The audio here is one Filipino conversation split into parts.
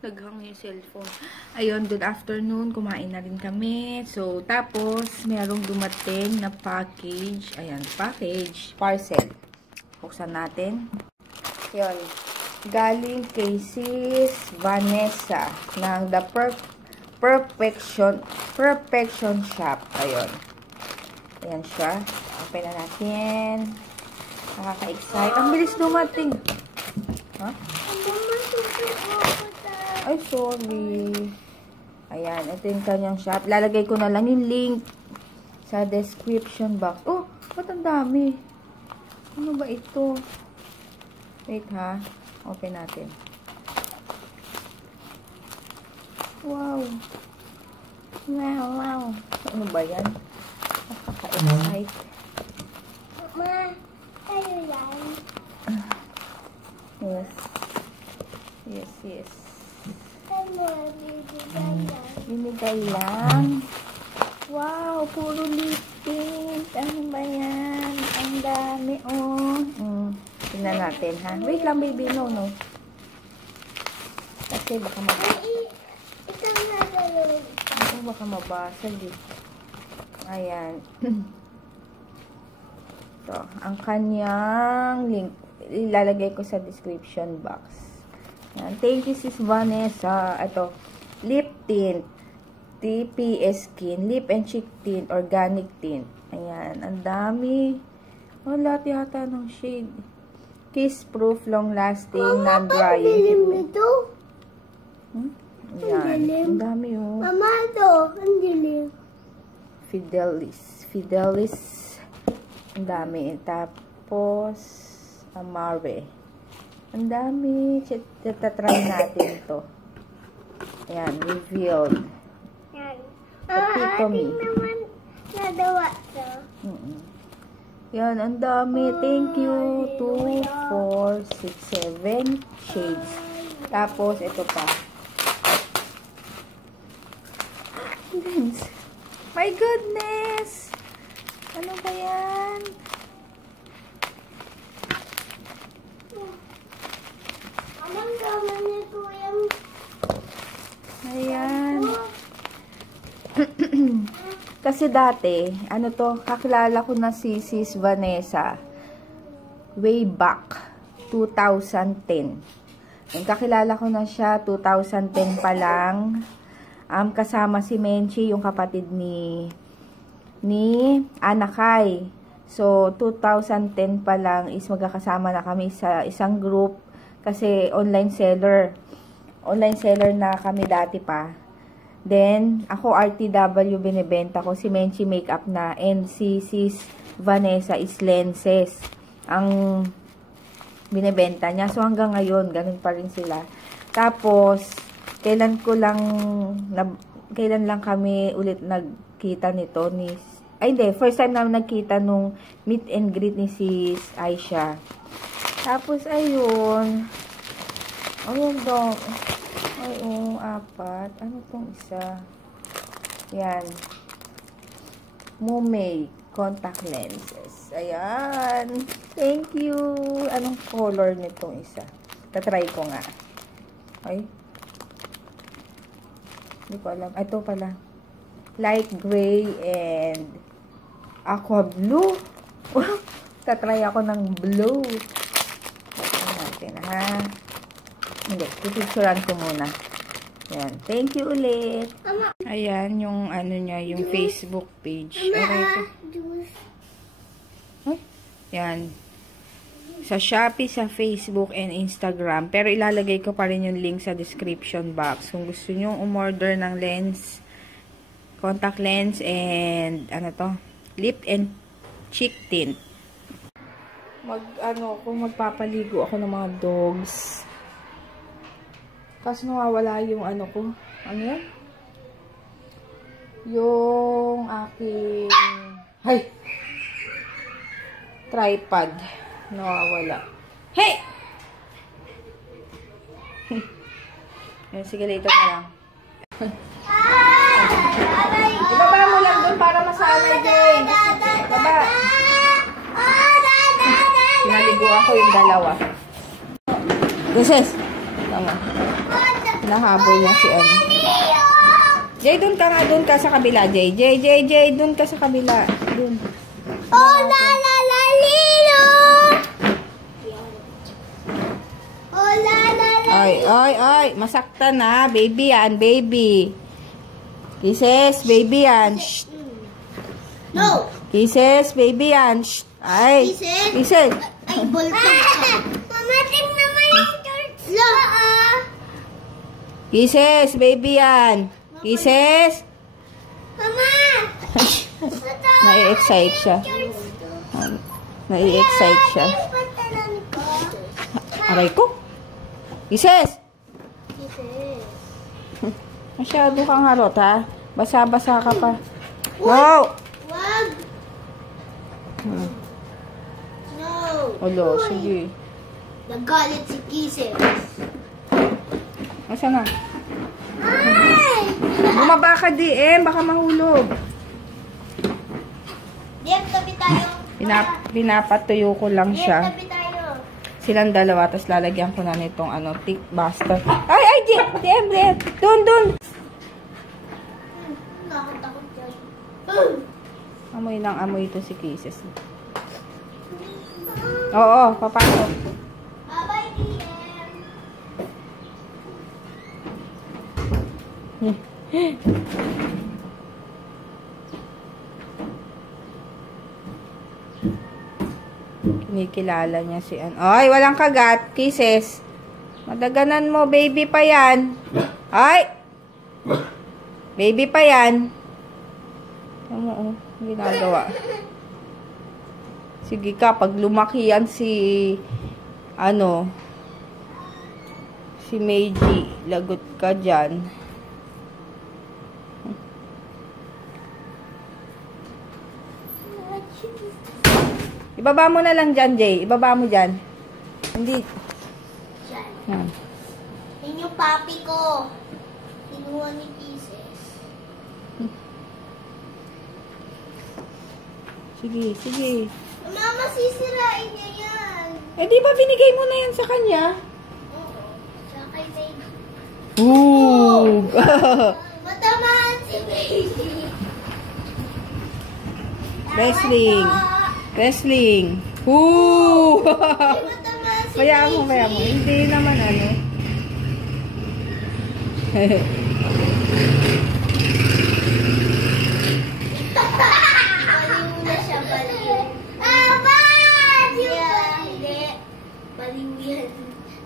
Naghang yung cellphone. Ayun, good afternoon. Kumain na rin kami. So, tapos, merong dumating na package. Ayan, package. Parcel. Buksan natin. Ayun. Galing kay Sis Vanessa ng The Perfection Shop. Ayun. Ayan siya. Open na natin. Nakaka-excite. Ang bilis dumating. Ha? Ay, sorry. Ayan, ito yung kanyang shop. Lalagay ko na lang yung link sa description box. Oh, ba't ang dami? Ano ba ito? Wait ha. Open natin. Wow. Wow, wow. Ano ba yan? Nakaka-excite. Ma, ano yan? Yes. Yes, yes. Ano, Binigay lang. Wow, puro lip tint. Ano ba yan? Ang dami, oh. Tingnan natin, ha? Wait lang, baby. No. Kasi baka mabasag. Ito na gano'n. Baka mabasag, eh. Ayan. Ito, ang kanyang link. Ilalagay ko sa description box. Ayan. Thank you, Sis Vanessa. Ito, lip tint. TPS Skin. Lip and cheek tint. Organic tint. Ayan. Ang dami. Oh, lahat yata ng shade. Kiss proof, long lasting, non-drying. Mama, dilim nito. Ayan. Ang dami, oh. Mama, ito. Ang dilim. Fidelis. Ang dami. Tapos, Amare. Ang dami. Tatry natin to. Ayan, revealed. Yan. Epitome. Ating naman nadawa to. Yan, ang dami. Thank you. 2, 4, 6, 7 shades. Tapos, ito pa. My goodness! Ano ba yan? Anong gaman nito yan? Ayan. Kasi dati, ano to, kakilala ko na si Sis Vanessa way back 2010. Yung kakilala ko na siya 2010 pa lang. Kasama si Menchi, yung kapatid ni Anakay. So 2010 pa lang is magkakasama na kami sa isang group kasi online seller na kami dati pa. Then, ako RTW binibenta ko. Si Menchi makeup na. And si Sis Vanessa is lenses. Ang binibenta niya. So, hanggang ngayon, ganun pa rin sila. Tapos, kailan lang kami ulit nagkita nito ni... Ay, hindi. First time namin nagkita nung meet and greet ni Sis Aisha. Tapos, ayun. Ayun daw. Ay, apat. Ano tong isa? Yan. Mumei contact lenses. Ayan. Thank you. Anong color nitong isa? Tatry ko nga. Ay. Hindi ko alam. Ito pala. Light gray and aqua blue. Tatry ako ng blue. Ito natin, ha? Hindi, pipicturean ko muna. Yan. Thank you ulit. Mama. Ayan, yung ano niya, yung Facebook page. Mama, Ay, yan. Sa Shopee, sa Facebook, and Instagram. Pero ilalagay ko pa rin yung link sa description box. Kung gusto nyo umorder ng lens, contact lens, and ano to, lip and cheek tint. Kung magpapaligo ako ng mga dogs. Kasi nawawala yung ano ko. Ano yan? Yung aking... Hay! Tripod. Nawawala. Hey! Sige, later na lang. Ibaba mo lang doon para masanay din. Baba. Pinaliguan ko yung dalawa. This is. Tama. Nahabol niya si ano. Jay, doon ka nga. Doon ka sa kabila, Jay. Jay. Doon ka sa kabila. Doon. Oh, la la la lilo. Oh, la la la. Ay. Masaktan na. Baby yan, baby. Kisses, baby yan. Shh. No. Kisses, baby yan. Shh. Ay. Kisses. Ay, bolto. Mamating naman yung torch. La. Kisses, baby yan. Kisses. Mama. Nai-excite siya. Nai-excite siya. Pantalon ko. Aray ko. Kisses. Kisses. Masyado kang harot, ha? Basa-basa ka pa. No! Wag. No. Olo, sige. Nagalit si Kisses. Asa na? Ay! Bumaba ka, DM. Baka mahulog. Diem, tabi tayo. Pinapatuyo ko lang Diem, siya. tabi tayo. Silang dalawa, tapos lalagyan ko na nitong tick buster. Ay, DM. Doon. Nakatakot dyan. Amoy ng amoy ito si Kisses. Oo, papasok. Bye-bye, Diem. Kinikilala niya si Ay, walang kagat. Kisses. Madaganan mo, baby pa yan. Ay! Baby pa yan. Ano, ginagawa. Sige ka, pag lumaki yan si si Meiji, lagot ka dyan. Ibaba mo na lang dyan, Jay. Ibaba mo dyan. Hindi. Dyan. Yan. Yan yung papi ko. Kinuha ni Kisses. Sige. Mama, sisirain niya yan. Eh, di ba binigay mo na yan sa kanya? Oo. Siya kay Baby. Ooh! Matamaan si Baby. Wrestling. Ooh! Matamaan si Kaya mo. Hindi naman Baliw na siya, baliw. Hindi. Baliw yan.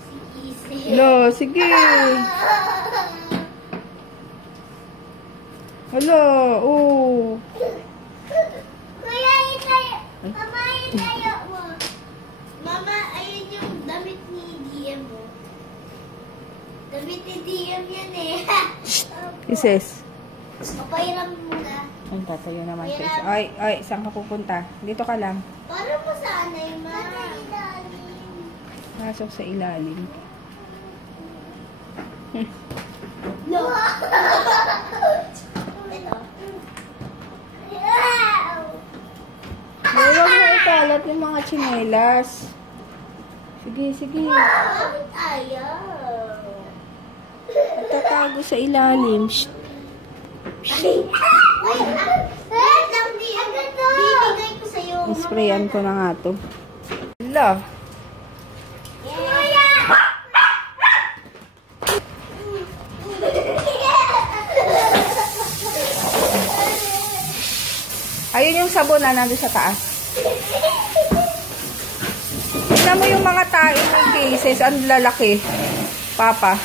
Si Kisses. Hello, sige. Hello, oh. Kuya, itayo. Mama, itayo mo. Mama, ayun yung damit ni Diem mo. Damit ni Diem yan eh. Kisses. Papairam muna. Ay, tatayo naman siya. Ay, saan ka pupunta? Dito ka lang. Para mo sanay, ma. Pasok sa ilalim. No. Ito. Huwag mo ikalat yung mga tsinelas. Sige. Bakit ayaw? Tatago sa ilalim. Shh. Wait lang, di. Bibigay ko sa'yo. Sprayan ko na nga to. Hala. Kuya! Ayun yung sabon na nandun sa taas. Tignan mo yung mga tayo ng cases. Ang lalaki. Papa.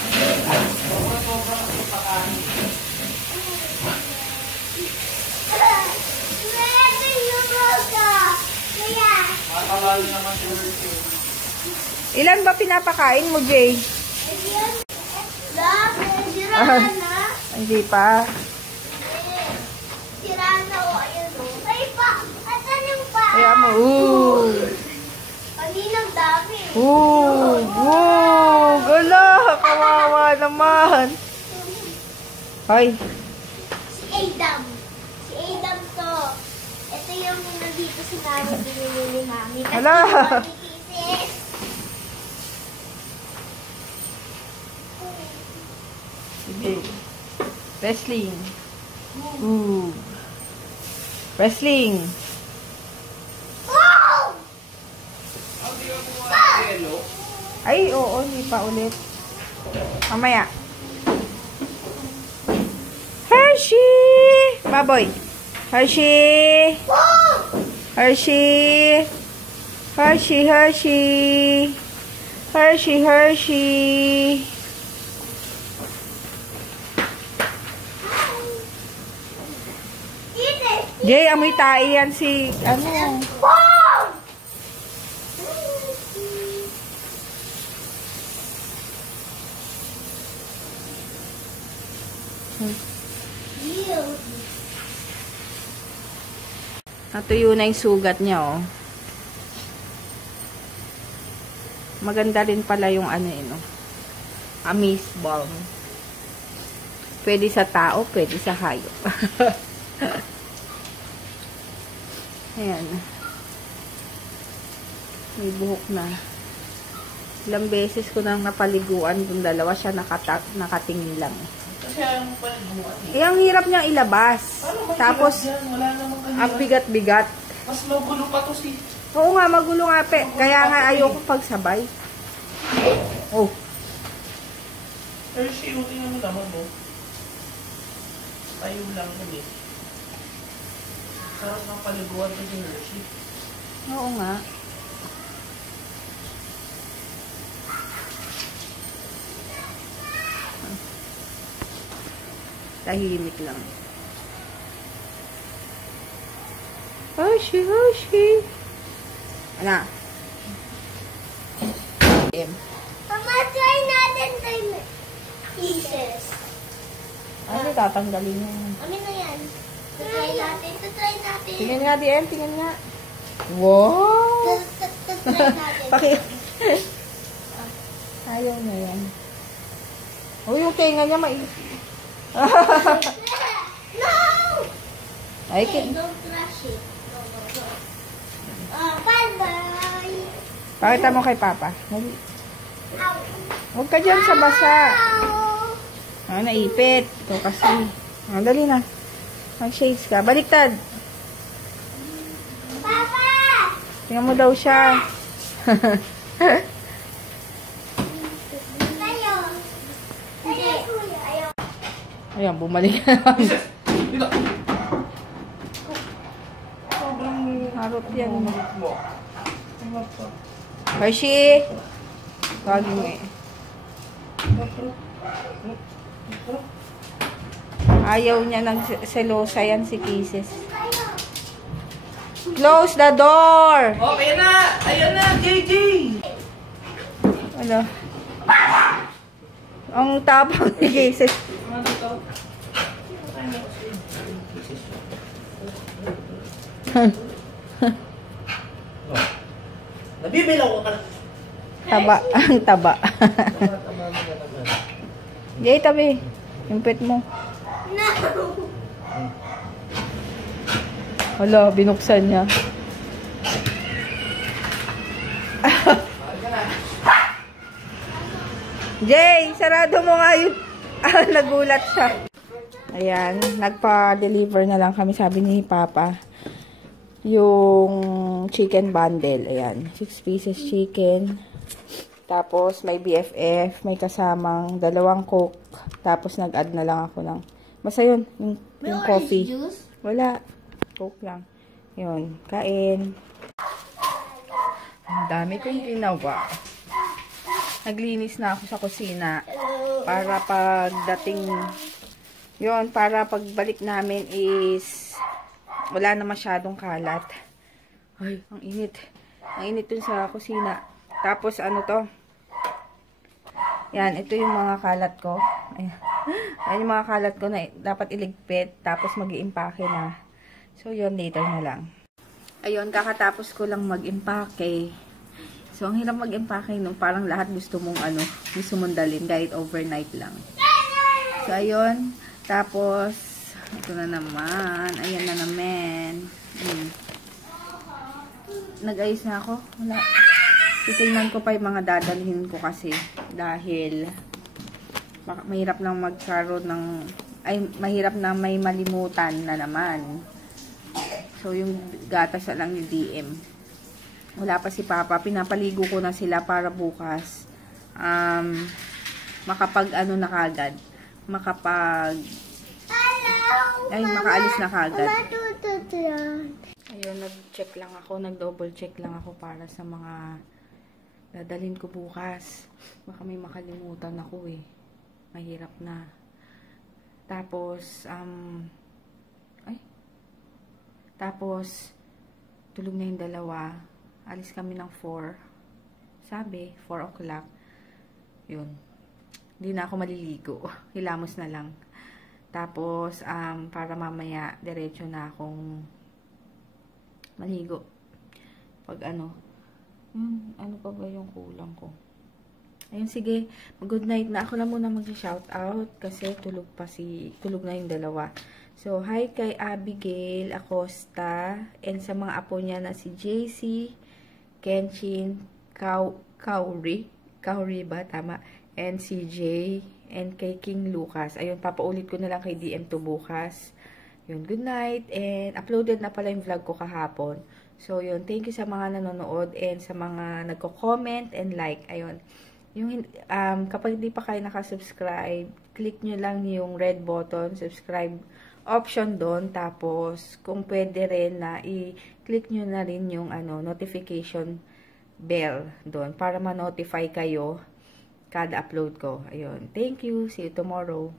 Ilan ba pinapakain mo, Jay? Sira na. Hindi pa. Sira na o. Ayun o. Ay pa. Asan yung pa? Kaya mo. Ooh. Kaninang dami. Gala. Kawawa naman. Hoy. Si Adam. Si Adam to. Ito yung nandito si Mami. Binili ni Mami. Kasi Hala. Mami Kisses. Sige. Wrestling. Ooh. Wrestling. Ay, oo, hindi pa ulit. Mamaya. Hershey! Baboy. Hershey! Hershey! Hershey, Hershey! Hershey, Hershey! Jay, amoy tae yan si, ano? Natuyo na yung sugat niya, oh. Maganda rin pala yung ano yun, oh. Amaze balm. Pwede sa tao, pwede sa hayop. Ayan. May buhok na. Ilang beses ko nang napaliguan kung dalawa siya nakatingin lang. Kasi ang paliguan eh. Eh, ang hirap niyang ilabas. Tapos, ang bigat-bigat. Mas magulo pa to si... Oo nga, magulo nga, pe. Kaya nga ayoko pagsabay. Oh. Hershey, tingnan mo naman mo. Tayo lang ulit. Sarap ng paliguan to si Hershey. Oo nga. Tahimik lang. Hershey, Hershey. Ano? Mama, try natin tayo pieces. Ano tatanggalin niya? Amin na yan. Try natin. Try natin. Tingnan nga, DM. Tingnan nga. Wow! Try natin. Ayaw na yan. Oh, yung tenga niya No! Ay, Don't crush it. No. Bye-bye. pakita mo kay Papa. Ow. Huwag ka dyan sa basa. Ow. Ah, naipit. Ito kasi. Ah, dali na. Mag-shades ka. Baliktad. Papa! Tingnan mo daw siya. Tayo. Hindi. Ayaw. Ayan, bumalik na naman. Dito! Sobrang Harot yan. bumalik mo. Ano to? Hershey! Tawagin mo eh. Ayaw niya ng selosa yan si Kisses. Close the door! Okay na! Ayan na, JJ! Ano? Ang tapang ni Kisses. Ano to? Nabibilaw ko ka. Taba. Ang taba. Jay, tabi. Impit mo. No. Wala, binuksan niya. Jay, sarado mo nga yun. Nagulat siya. Ayan, nagpa-deliver na lang kami, sabi ni Papa. Yung chicken bundle. Ayan, 6 pieces chicken. Tapos, may BFF, may kasamang 2 Coke. Tapos, nag-add na lang ako ng, basta yun, yung coffee. Juice? Wala. Coke lang. Yun, kain. Ang dami kong ginawa. Naglinis na ako sa kusina. Para pagdating, yun, para pagbalik namin is, wala na masyadong kalat. Ay, ang init. Ang init dun sa kusina. Tapos, ano to? Yan, ito yung mga kalat ko. Ayan. Ayan yung mga kalat ko na dapat iligpit. Tapos, mag-i-impake na. So, yun, later na lang. Ayun, kakatapos ko lang mag-impake. So, ang hirap mag-impake nung parang lahat gusto mong gusto mong dalhin kahit overnight lang. So, ayun. Tapos, ito na naman. Ayan na naman. Nag-ayos na ako. Wala. Titingnan ko pa yung mga dadalhin ko kasi. Dahil, mahirap nang magkaroon ng, ay, mahirap na may malimutan na naman. So, yung gatas na lang ni DM. Wala pa si Papa. Pinapaligo ko na sila para bukas. Makapag ano na kagad. Ay, makaalis na kagad. Ayun, nag-check lang ako. Nag-double check lang ako para sa mga dadalhin ko bukas. Baka may makalimutan ako eh. Mahirap na. Tapos, tapos, tulog na yung dalawa. Alis kami ng 4. Sabi, 4 o'clock. Yun. Hindi na ako maliligo. Hilamos na lang. Tapos, para mamaya, diretso na akong maligo. Pag ano pa ba yung kulang ko? Ayun, sige. Good night na. Ako na muna mag-shoutout kasi tulog na yung dalawa. So, hi kay Abigail Acosta and sa mga apo niya na si JC, Kenshin, Kauri ba? Tama. And CJ, and kay King Lucas. Ayun, papaulit ko na lang kay DM to bukas. Yun, good night. And uploaded na pala yung vlog ko kahapon. So, yun, thank you sa mga nanonood and sa mga nagko-comment and like. Ayun. Yung, kapag di pa kayo nakasubscribe, click nyo lang yung red button, subscribe option doon. Tapos, kung pwede rin na i-click nyo na rin yung notification bell doon para ma-notify kayo kada upload ko. Ayun. Thank you. See you tomorrow.